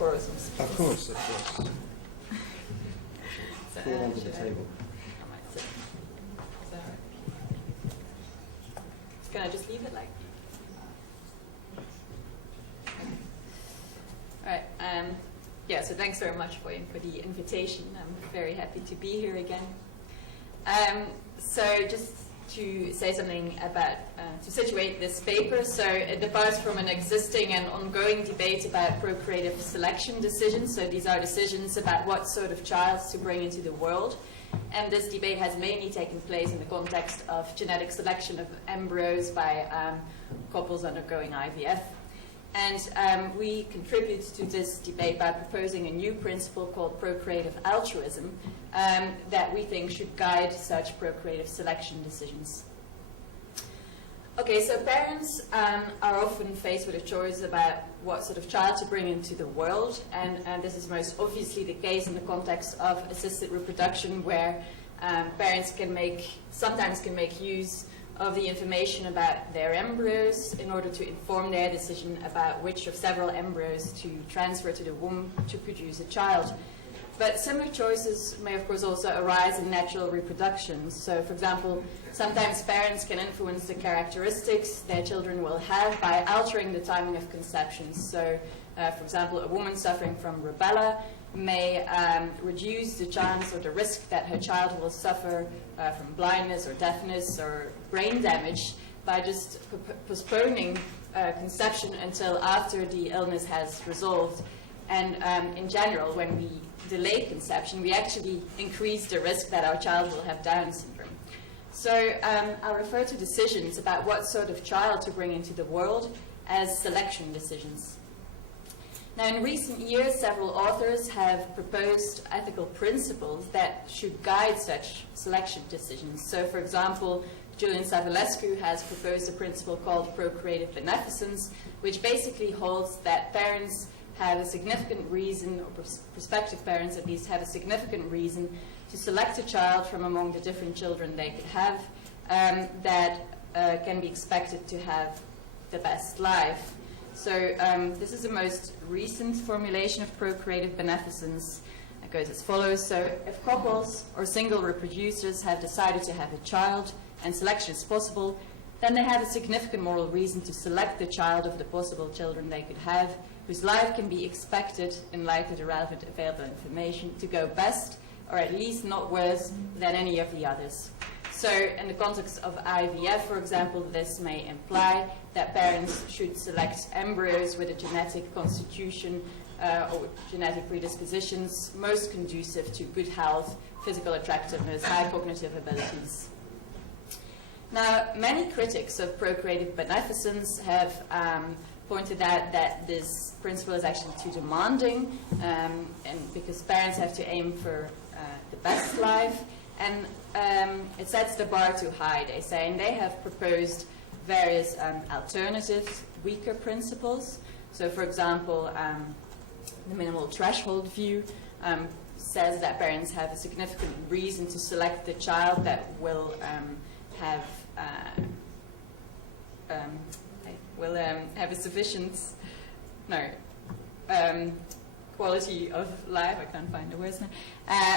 borrow some space? Of course, of course. So, Fall under the table. I might sit. So, can I just leave it like? All right. Yeah. So thanks very much for the invitation. I'm very happy to be here again. So just to say something about, to situate this paper, so it departs from an existing and ongoing debate about procreative selection decisions. So these are decisions about what sort of child to bring into the world. And this debate has mainly taken place in the context of genetic selection of embryos by couples undergoing IVF. And we contribute to this debate by proposing a new principle called procreative altruism that we think should guide such procreative selection decisions. Okay, so parents are often faced with a choice about what sort of child to bring into the world, and this is most obviously the case in the context of assisted reproduction, where parents sometimes can make use of the information about their embryos in order to inform their decision about which of several embryos to transfer to the womb to produce a child. But similar choices may, of course, also arise in natural reproduction. So, for example, sometimes parents can influence the characteristics their children will have by altering the timing of conception. So, for example, a woman suffering from rubella may reduce the chance or the risk that her child will suffer from blindness or deafness or brain damage by just postponing conception until after the illness has resolved. And in general, when we delay conception, we actually increase the risk that our child will have Down syndrome. So I'll refer to decisions about what sort of child to bring into the world as selection decisions. Now, in recent years, several authors have proposed ethical principles that should guide such selection decisions. So, for example, Julian Savulescu has proposed a principle called procreative beneficence, which basically holds that parents have a significant reason, or prospective parents at least, have a significant reason to select a child from among the different children they could have that can be expected to have the best life. So this is the most recent formulation of procreative beneficence. It goes as follows. So if couples or single reproducers have decided to have a child and selection is possible, then they have a significant moral reason to select the child of the possible children they could have, whose life can be expected, in light of the relevant available information, to go best, or at least not worse, than any of the others. So in the context of IVF, for example, this may imply that parents should select embryos with a genetic constitution or genetic predispositions most conducive to good health, physical attractiveness, high cognitive abilities. Now, many critics of procreative beneficence have pointed out that this principle is actually too demanding, and because parents have to aim for the best life, and it sets the bar too high, they say, and they have proposed various alternative, weaker principles. So, for example, the minimal threshold view says that parents have a significant reason to select the child that will have a sufficient quality of life. I can't find the words now.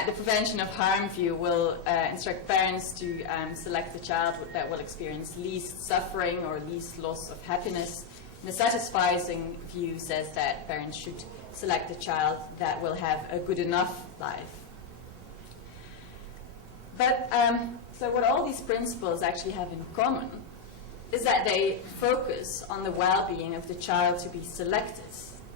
The prevention of harm view will instruct parents to select the child that will experience least suffering or least loss of happiness. And the satisfying view says that parents should select a child that will have a good enough life. But so what all these principles actually have in common is that they focus on the well-being of the child to be selected.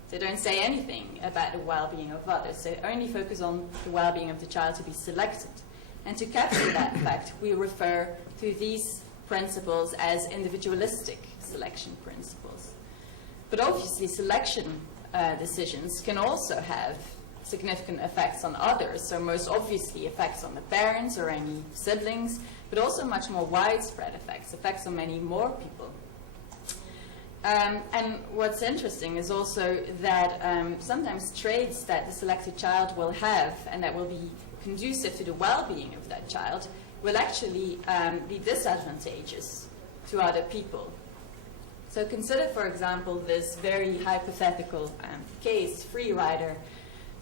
They don't say anything about the well-being of others. They only focus on the well-being of the child to be selected. And to capture that fact, we refer to these principles as individualistic selection principles. But obviously, selection decisions can also have significant effects on others. So most obviously effects on the parents or any siblings, but also much more widespread effects on many more people. And what's interesting is also that sometimes traits that the selected child will have and that will be conducive to the well-being of that child will actually be disadvantageous to other people. So consider, for example, this very hypothetical case, free rider.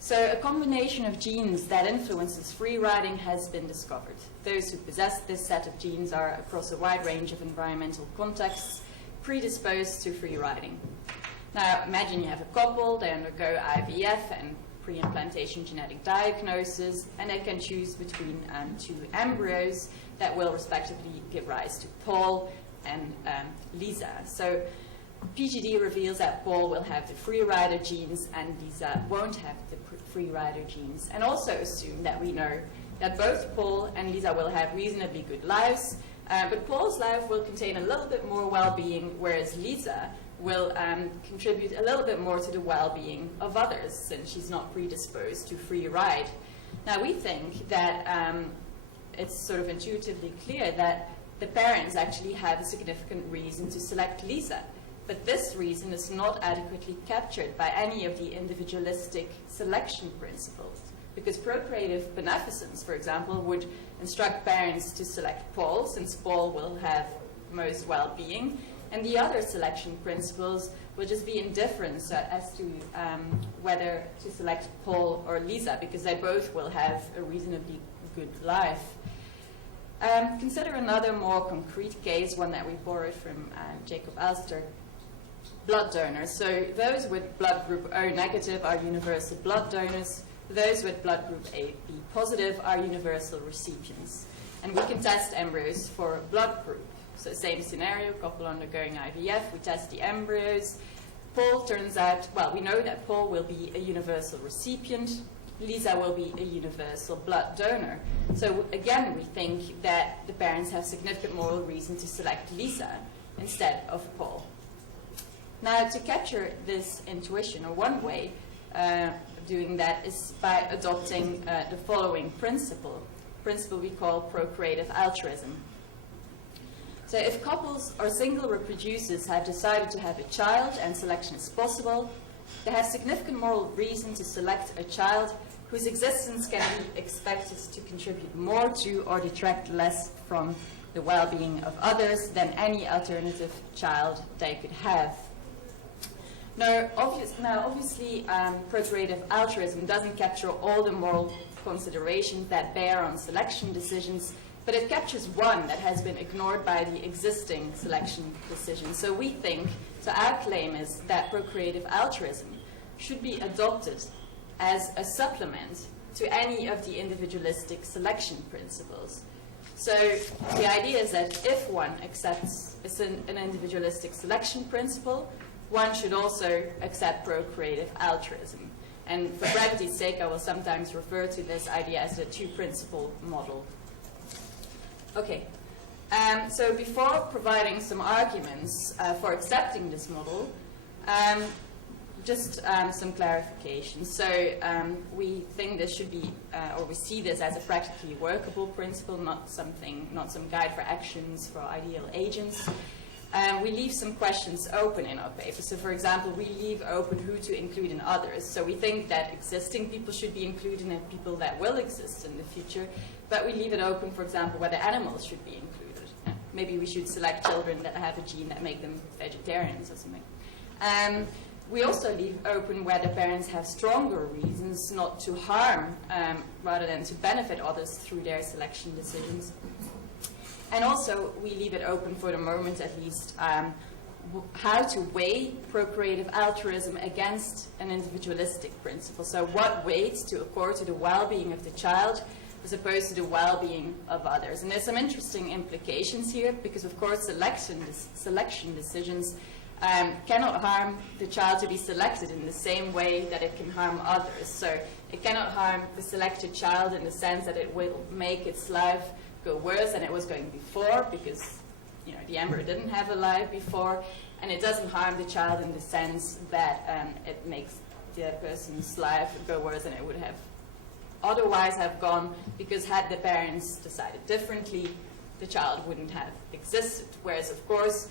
So a combination of genes that influences free riding has been discovered. Those who possess this set of genes are, across a wide range of environmental contexts, predisposed to free riding. Now, imagine you have a couple, they undergo IVF and pre-implantation genetic diagnosis, and they can choose between two embryos that will respectively give rise to Paul and Lisa. So PGD reveals that Paul will have the free rider genes and Lisa won't have the free rider genes, and also assume that we know that both Paul and Lisa will have reasonably good lives, but Paul's life will contain a little bit more well-being, whereas Lisa will contribute a little bit more to the well-being of others, since she's not predisposed to free ride. Now, we think that it's sort of intuitively clear that the parents actually have a significant reason to select Lisa, but this reason is not adequately captured by any of the individualistic selection principles, because procreative beneficence, for example, would instruct parents to select Paul, since Paul will have most well-being, and the other selection principles will just be indifferent as to whether to select Paul or Lisa, because they both will have a reasonably good life. Consider another more concrete case, one that we borrowed from Jacob Alster, blood donors. So those with blood group O negative are universal blood donors. Those with blood group AB positive are universal recipients. And we can test embryos for blood group. So same scenario, couple undergoing IVF, we test the embryos. Paul turns out, well, we know that Paul will be a universal recipient. Lisa will be a universal blood donor. So again, we think that the parents have significant moral reason to select Lisa instead of Paul. Now, to capture this intuition, or one way of doing that is by adopting the following principle we call procreative altruism. So if couples or single reproducers have decided to have a child and selection is possible, they have significant moral reason to select a child whose existence can be expected to contribute more to or detract less from the well-being of others than any alternative child they could have. Now, obviously, procreative altruism doesn't capture all the moral considerations that bear on selection decisions, but it captures one that has been ignored by the existing selection decisions. So we think, so our claim is that procreative altruism should be adopted as a supplement to any of the individualistic selection principles. So the idea is that if one accepts an individualistic selection principle, one should also accept procreative altruism. And for brevity's sake, I will sometimes refer to this idea as the two-principle model. Okay, so before providing some arguments for accepting this model, just some clarification. So we think this should be, or we see this as a practically workable principle, not some guide for actions for ideal agents. We leave some questions open in our paper. So for example, we leave open who to include in others. So we think that existing people should be included and people that will exist in the future, but we leave it open, for example, whether animals should be included. Maybe we should select children that have a gene that make them vegetarians or something. We also leave open whether parents have stronger reasons not to harm rather than to benefit others through their selection decisions. And also, we leave it open for the moment, at least, how to weigh procreative altruism against an individualistic principle. So what weights to accord to the well-being of the child as opposed to the well-being of others. And there's some interesting implications here, because, of course, selection decisions cannot harm the child to be selected in the same way that it can harm others. So it cannot harm the selected child in the sense that it will make its life go worse than it was going before, because the embryo didn't have a life before, and it doesn't harm the child in the sense that it makes the person's life go worse than it would have otherwise have gone, because had the parents decided differently, the child wouldn't have existed. Whereas, of course,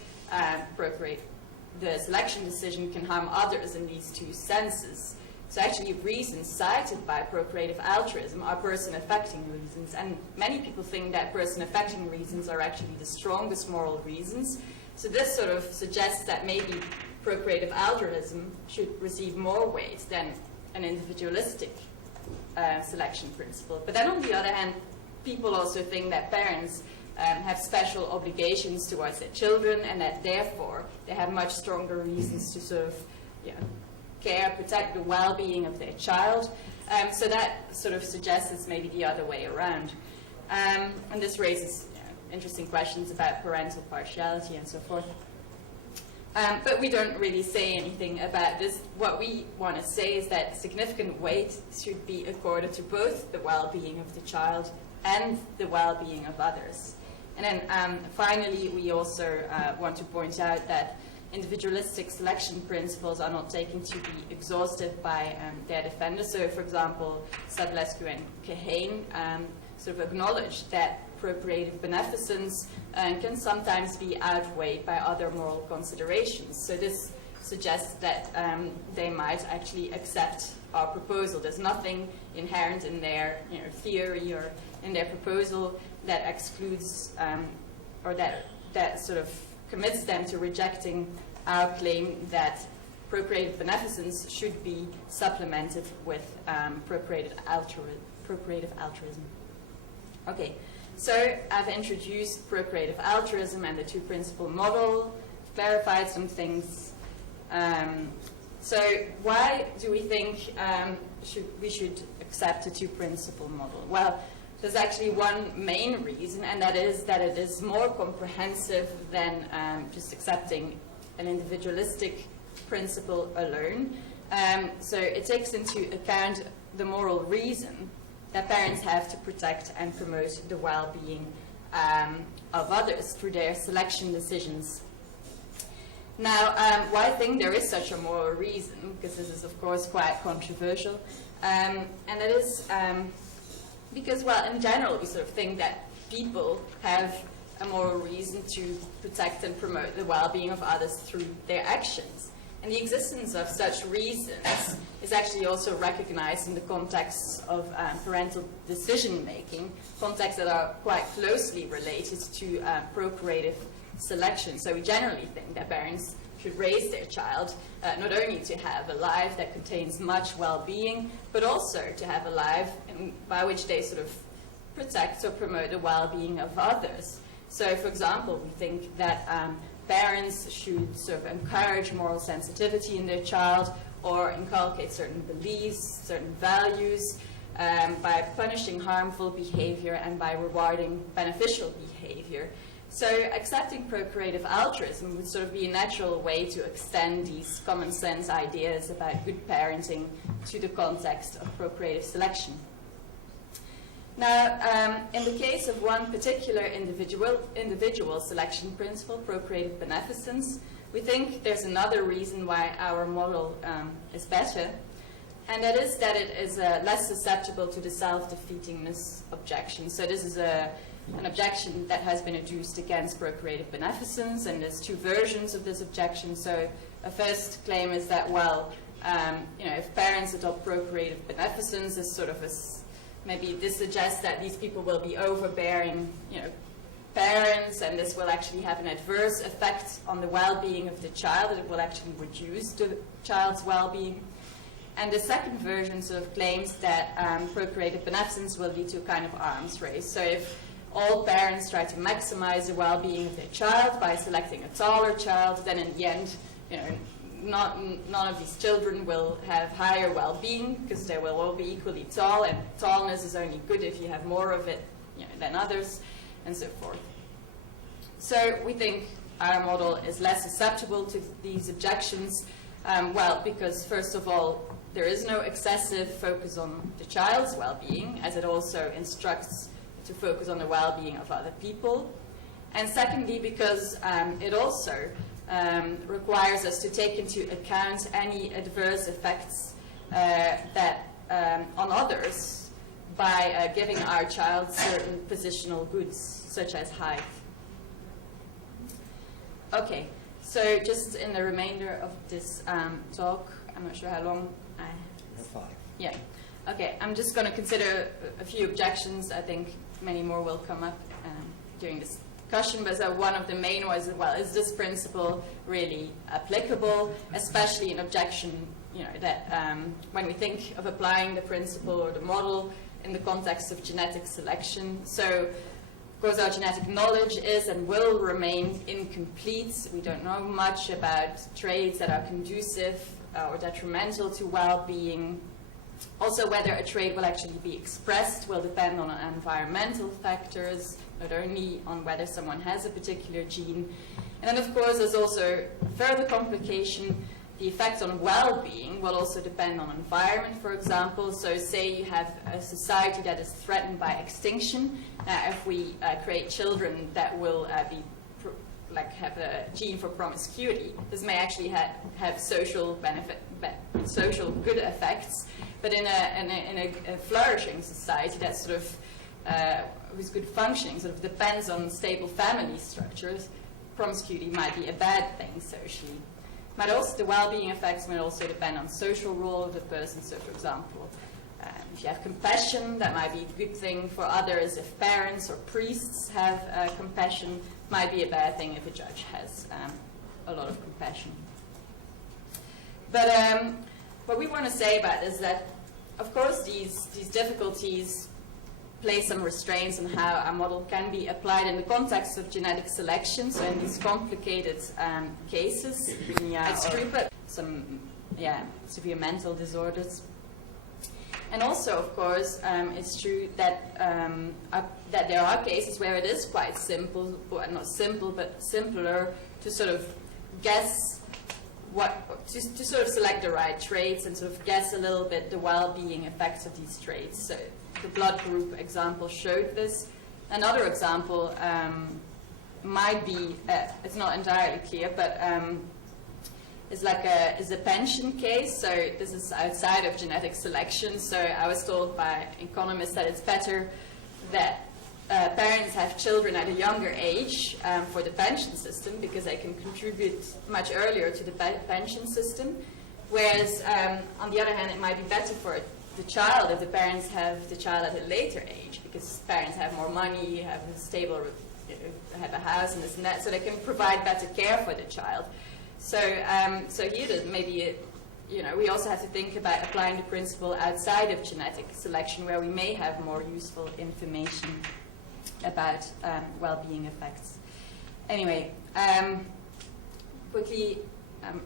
the selection decision can harm others in these two senses. So actually, reasons cited by procreative altruism are person-affecting reasons, and many people think that person-affecting reasons are actually the strongest moral reasons, So this sort of suggests that maybe procreative altruism should receive more weight than an individualistic selection principle. But then on the other hand, people also think that parents have special obligations towards their children, and that therefore they have much stronger reasons to sort of care, protect the well-being of their child. So that sort of suggests it's maybe the other way around. And this raises interesting questions about parental partiality and so forth. But we don't really say anything about this. What we want to say is that significant weight should be accorded to both the well-being of the child and the well-being of others. And then finally, we also want to point out that individualistic selection principles are not taken to be exhaustive by their defenders. So, for example, Savulescu and Katrien sort of acknowledge that procreative beneficence can sometimes be outweighed by other moral considerations. So this suggests that they might actually accept our proposal. There's nothing inherent in their theory or in their proposal that excludes or that sort of commits them to rejecting our claim that procreative beneficence should be supplemented with procreative altruism. Okay, so I've introduced procreative altruism and the two-principle model, clarified some things. So why do we think we should accept a two-principle model? Well, there's actually one main reason, and that is that it is more comprehensive than just accepting an individualistic principle alone. So it takes into account the moral reason that parents have to protect and promote the well-being of others through their selection decisions. Now, why I think there is such a moral reason, because this is of course quite controversial, and that is because, well, in general, we sort of think that people have a moral reason to protect and promote the well-being of others through their actions. And the existence of such reasons is actually also recognized in the context of parental decision-making, contexts that are quite closely related to procreative selection. So we generally think that parents should raise their child not only to have a life that contains much well-being, but also to have a life by which they sort of protect or promote the well-being of others. So, for example, we think that parents should sort of encourage moral sensitivity in their child or inculcate certain beliefs, certain values by punishing harmful behavior and by rewarding beneficial behavior. So accepting procreative altruism would sort of be a natural way to extend these common sense ideas about good parenting to the context of procreative selection. Now, in the case of one particular individual selection principle, procreative beneficence, we think there's another reason why our model is better, and that is that it is less susceptible to the self-defeatingness objection. So this is an objection that has been adduced against procreative beneficence, and there's two versions of this objection. So a first claim is that, well, if parents adopt procreative beneficence as sort of maybe this suggests that these people will be overbearing, parents, and this will actually have an adverse effect on the well-being of the child. It will actually reduce the child's well-being. And the second version sort of claims that procreative beneficence will lead to a kind of arms race. So if all parents try to maximize the well-being of their child by selecting a taller child, then in the end, none of these children will have higher well-being because they will all be equally tall, and tallness is only good if you have more of it than others, and so forth. So we think our model is less susceptible to these objections, because first of all, there is no excessive focus on the child's well-being, as it also instructs to focus on the well-being of other people. And secondly, because it also requires us to take into account any adverse effects on others by giving our child certain positional goods, such as height. Okay, so just in the remainder of this talk, I'm not sure how long You're fine. Yeah. Okay, I'm just going to consider a few objections. I think many more will come up during this discussion, but one of the main was, well, is this principle really applicable, especially in objection, that when we think of applying the principle or the model in the context of genetic selection. So, of course, our genetic knowledge is and will remain incomplete. We don't know much about traits that are conducive or detrimental to well-being. Also, whether a trait will actually be expressed will depend on environmental factors, not only on whether someone has a particular gene. And then, of course, there's also further complication. The effects on well-being will also depend on environment, for example. So say you have a society that is threatened by extinction. If we create children that will have a gene for promiscuity, this may actually have social benefit, social good effects. But in a flourishing society that sort of, whose good functioning sort of depends on stable family structures, promiscuity might be a bad thing socially. But also the well-being effects might also depend on social role of the person. So, for example, if you have compassion, that might be a good thing for others. If parents or priests have compassion, might be a bad thing if a judge has a lot of compassion. But what we want to say about is that, of course, these difficulties place some restraints on how our model can be applied in the context of genetic selection. So in these complicated cases, some severe mental disorders. And also, of course, it's true that that there are cases where it is quite simple, or not simple, but simpler to sort of guess to sort of select the right traits and sort of guess a little bit the well-being effects of these traits. So the blood group example showed this. Another example might be, it's not entirely clear, but is a pension case. So this is outside of genetic selection. So I was told by economists that it's better that parents have children at a younger age for the pension system, because they can contribute much earlier to the pension system. Whereas, on the other hand, it might be better for the child if the parents have the child at a later age, because parents have more money, have a stable, have a house and this and that, so they can provide better care for the child. So, so here maybe we also have to think about applying the principle outside of genetic selection, where we may have more useful information about well-being effects. Anyway, quickly,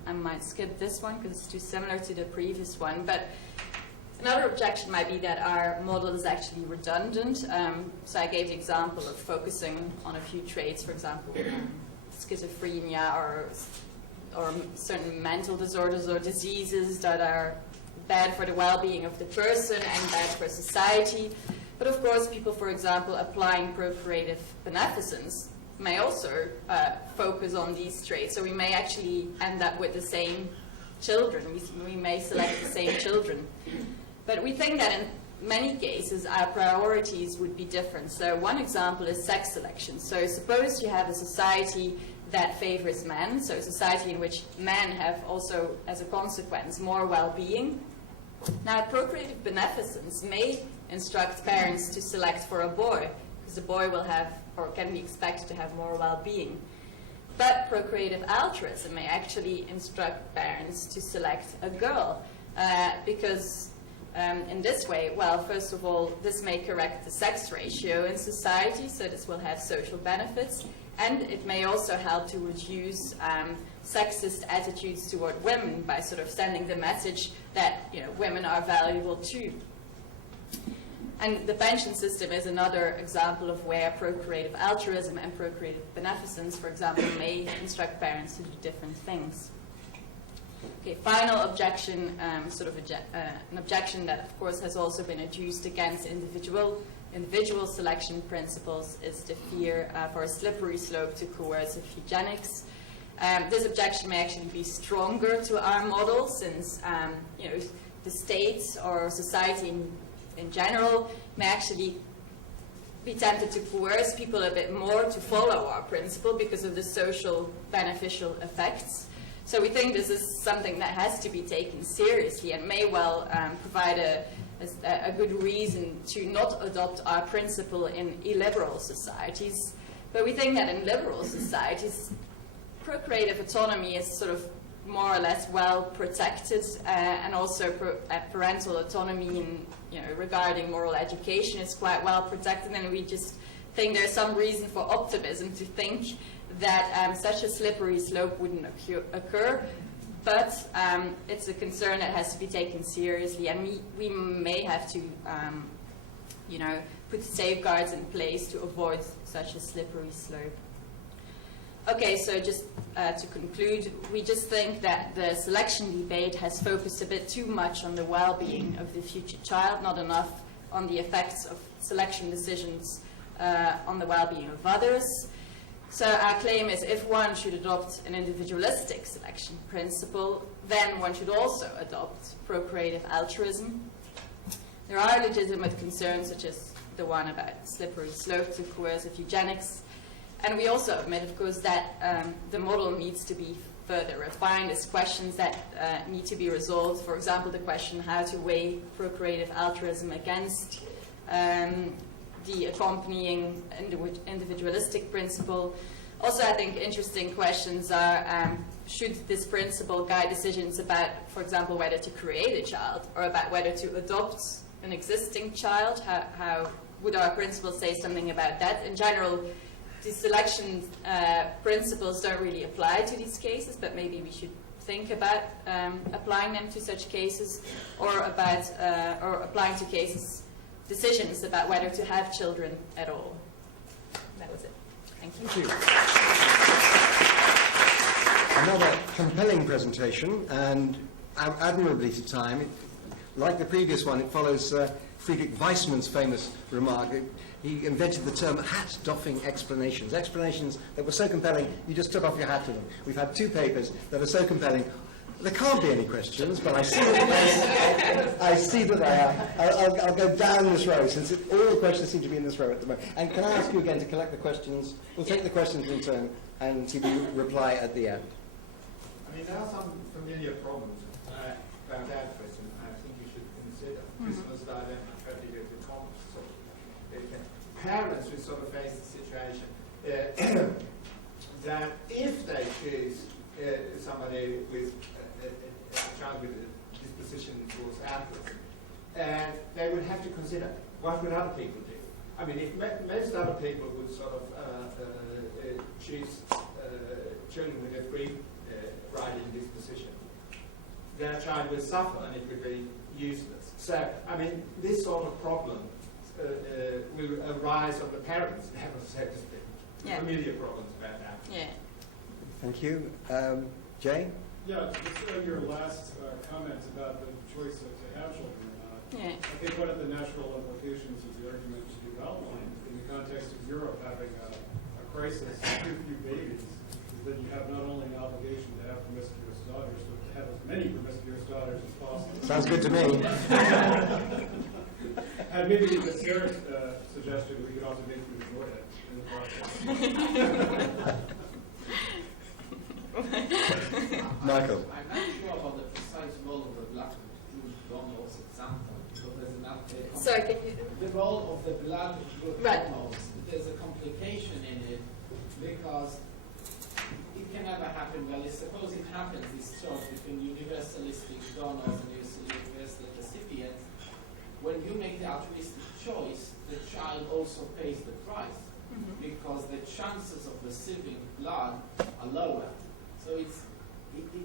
I might skip this one because it's too similar to the previous one, but another objection might be that our model is actually redundant. So I gave the example of focusing on a few traits, for example, schizophrenia or certain mental disorders or diseases that are bad for the well-being of the person and bad for society. But of course, people, for example, applying procreative beneficence may also focus on these traits. So we may actually end up with the same children. We may select the same children. But we think that in many cases, our priorities would be different. So one example is sex selection. So suppose you have a society that favors men, so a society in which men have also, as a consequence, more well-being. Now, procreative beneficence may instruct parents to select for a boy, because the boy will have, or can be expected to have, more well-being. But procreative altruism may actually instruct parents to select a girl, because in this way, well, first of all, this may correct the sex ratio in society, so this will have social benefits, and it may also help to reduce sexist attitudes toward women by sort of sending the message that women are valuable too. And the pension system is another example of where procreative altruism and procreative beneficence, for example, may instruct parents to do different things. Okay, final objection, an objection that, of course, has also been adduced against individual selection principles is the fear for a slippery slope to coercive eugenics. This objection may actually be stronger to our model, since the state or society in general may actually be tempted to coerce people a bit more to follow our principle because of the social beneficial effects. So we think this is something that has to be taken seriously and may well provide a good reason to not adopt our principle in illiberal societies. But we think that in liberal societies, procreative autonomy is sort of more or less well protected, and also parental autonomy in, regarding moral education is quite well protected, and we just think there's some reason for optimism to think that such a slippery slope wouldn't occur. But it's a concern that has to be taken seriously, and we may have to, put safeguards in place to avoid such a slippery slope. Okay, so just to conclude, we just think that the selection debate has focused a bit too much on the well-being of the future child, not enough on the effects of selection decisions on the well-being of others. So our claim is if one should adopt an individualistic selection principle, then one should also adopt procreative altruism. There are legitimate concerns, such as the one about slippery slope to coercive eugenics. And we also admit, of course, that the model needs to be further refined. There's questions that need to be resolved. For example, the question how to weigh procreative altruism against the accompanying individualistic principle. Also, I think interesting questions are, should this principle guide decisions about, for example, whether to create a child or about whether to adopt an existing child? How would our principles say something about that? In general, the selection principles don't really apply to these cases, but maybe we should think about applying them to such cases, or about or applying to decisions about whether to have children at all. That was it. Thank you. Another compelling presentation, and admirably to time. Like the previous one, it follows Friedrich Weissmann's famous remark. He invented the term hat-doffing explanations. Explanations that were so compelling, you just took off your hat to them. We've had 2 papers that are so compelling. There can't be any questions, but I see that they are. I'll go down this row, since all the questions seem to be in this row at the moment. And can I ask you again to collect the questions? We'll take the questions in turn and see you reply at the end. I mean, there are some familiar problems about that question I think you should consider. Christmas dilemma, traffic at the commons. So, parents will sort of face the situation that if they choose somebody with a child with a disposition towards altruism, and they would have to consider what would other people do. I mean, if most other people would sort of choose children with a free riding disposition, their child will suffer and it would be useless. So, I mean, this sort of problem will arise on the parents' level, so to speak. Yeah. Familiar problems about that. Yeah. Thank you. Jay? Yeah, just on your last comments about the choice of to have children or not. Yeah. I think one of the natural implications of the argument you've outlined in the context of Europe having a crisis of too few babies is that you have not only an obligation to have promiscuous daughters, but to have as many promiscuous daughters as possible. Sounds good to me. And maybe with Sarah's suggestion, we could also make them enjoy it in the process. Michael. I'm not sure about the precise role of the blood group donors example, because there's an update. Sorry, can you? The role of the blood group Right. donors, there's a complication in it, because it can never happen. Well, suppose it happens, this choice between universalistic donors and universalistic recipients. When you make the altruistic choice, the child also pays the price, because the chances of receiving blood are lower. So it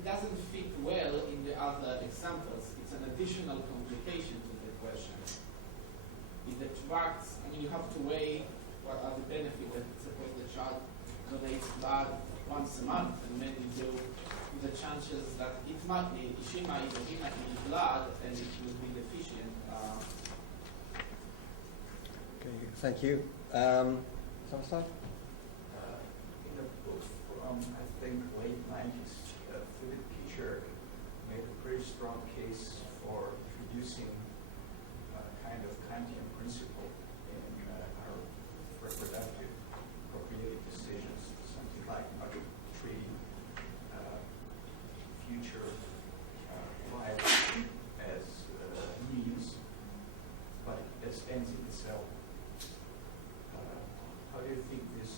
doesn't fit well in the other examples. It's an additional complication to the question. It detracts, I mean, you have to weigh what are the benefits. Suppose the child donates blood once a month, and then you do the chances that it might need, she might or he might need blood, and it will be deficient. Okay, thank you. Samstag? In a book from, I think, late 90s, Philip Picher made a pretty strong case for introducing a kind of Kantian principle in our reproductive procreative decisions, something like not treating future life as means, but as ends in itself. How do you think this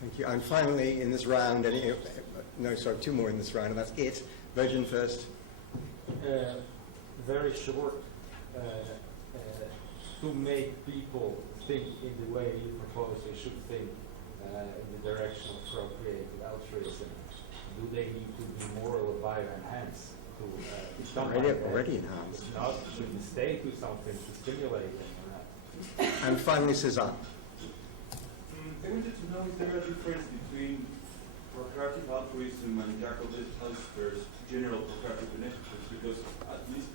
Thank you. And finally, in this round, no, sorry, two more in this round, and that's it. Virgin first. Very short. To make people think in the way you propose they should think in the direction of procreative altruism, do they need to be more or bio-enhanced to become already enhanced? If not, should the state do something to stimulate them? And finally, Cezanne. I wanted to know if there are a difference between procreative altruism and Jacob Elster's general procreative beneficence, because at least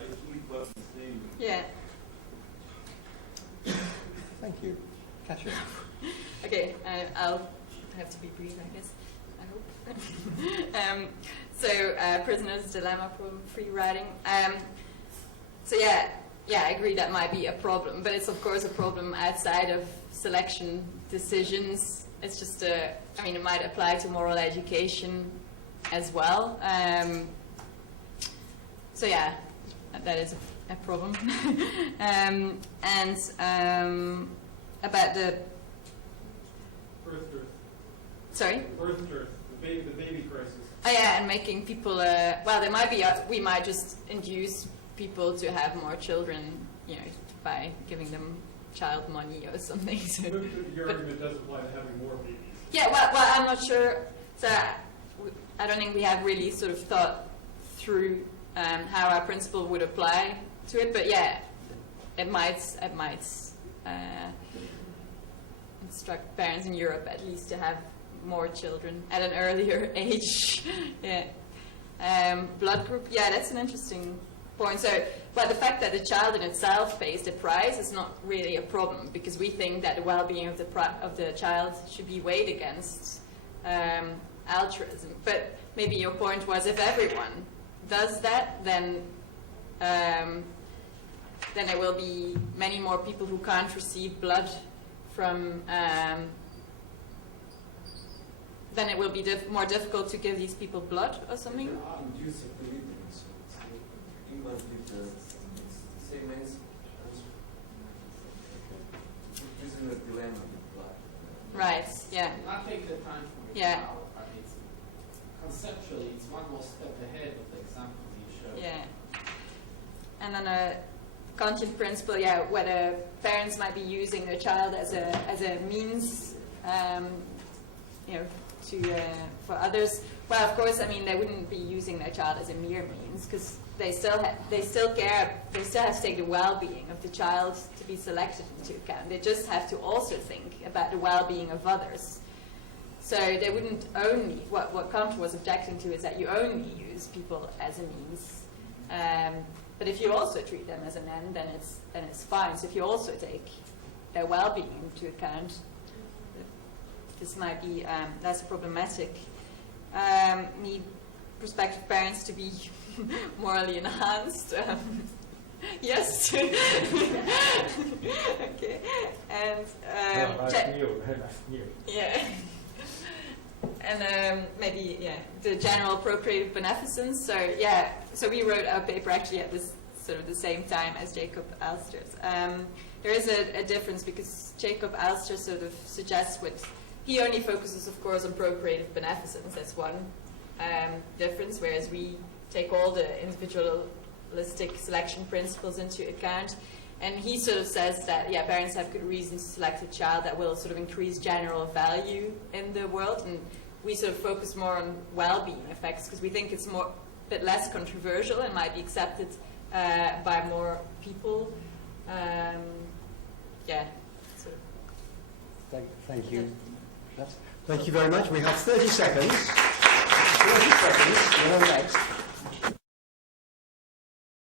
I think it was the same. Yeah. Thank you. Katrien. Okay, I'll have to be brief, I guess. I hope. Prisoner's dilemma from free riding. I agree that might be a problem, but it's of course a problem outside of selection decisions. It's just it might apply to moral education as well. That is a problem. About the Birth dearth. Sorry? Birth dearth. The baby crisis. Oh yeah, and making people. We might just induce people to have more children, by giving them child money or something. So, Your argument does apply to having more babies. Yeah, well, I'm not sure. So I don't think we have really sort of thought through how our principle would apply to it. But yeah, it might instruct parents in Europe at least to have more children at an earlier age. Yeah. Blood group. Yeah, that's an interesting point. So, the fact that the child in itself pays the price is not really a problem, because we think that the well-being of the child should be weighed against altruism. But maybe your point was, if everyone does that, then there will be many more people who can't receive blood from. Then it will be more difficult to give these people blood or something. There are induced equilibrium, so you must give the same answer. This is a dilemma with blood. Right. Yeah. I'll take the time for it Yeah. now. Conceptually, it's one more step ahead of the example you showed. Yeah. And then a Kantian principle, whether parents might be using their child as a means, for others. Well, of course, they wouldn't be using their child as a mere means, because they still have to take the well-being of the child to be selected into account. They just have to also think about the well-being of others. So they wouldn't only, what Kant was objecting to is that you only use people as a means. But if you also treat them as an end, then it's fine. So if you also take their well-being into account, this might be less problematic. Need prospective parents to be morally enhanced. Yes. Okay. And yeah. And maybe the general procreative beneficence. So we wrote our paper actually at this sort of the same time as Jacob Elster's. There is a difference, because Jacob Elster sort of suggests he only focuses, of course, on procreative beneficence. That's one difference, whereas we take all the individualistic selection principles into account. And he sort of says that, parents have good reasons to select a child that will sort of increase general value in the world. And we sort of focus more on well-being effects, because we think it's a bit less controversial and might be accepted by more people. Thank you. Thank you very much. We have 30 seconds. 30 seconds. You're next.